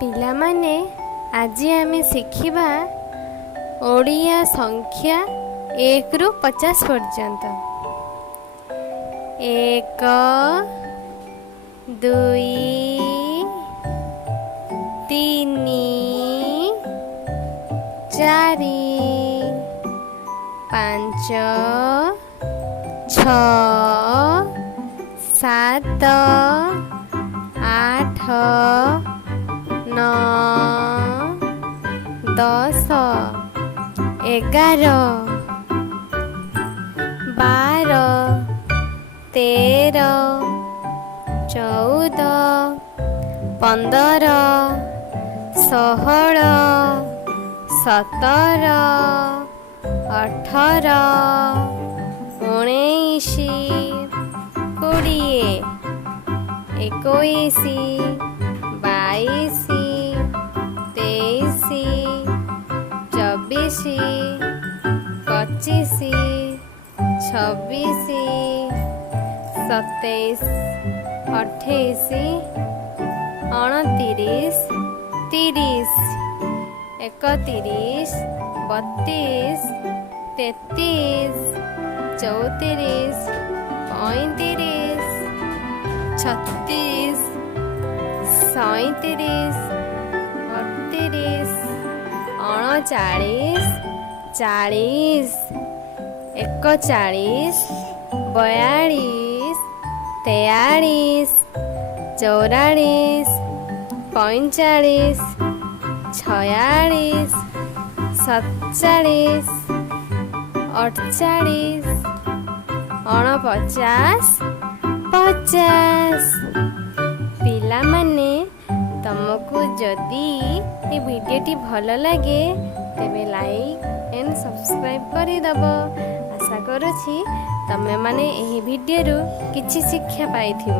ପିଲାମାନେ ଆଜି ଆମେ ଶିଖିବା ଓଡ଼ିଆ ସଂଖ୍ୟା 1ରୁ 50 ପର୍ଯ୍ୟନ୍ତ। 1 2 3 4 5 6 7 8 9 10 11 12 13 14 15 16 17 18 19 20 21 22 23 24 25 26 27 28 30 31 32 33 34 36 37 38 39 40 41 42 43 44 45 46 47 48 49 50। ପିଲାମାନେ ତମକୁ ଯଦି ଏ ଭିଡ଼ିଓଟି ଭଲ ଲାଗେ ତେବେ ଲାଇକ୍ ଏଣ୍ଡ ସବସ୍କ୍ରାଇବ୍ କରିଦେବ। ଆଶା କରୁଛି ତମେମାନେ ଏହି ଭିଡ଼ିଓରୁ କିଛି ଶିକ୍ଷା ପାଇଥିବ।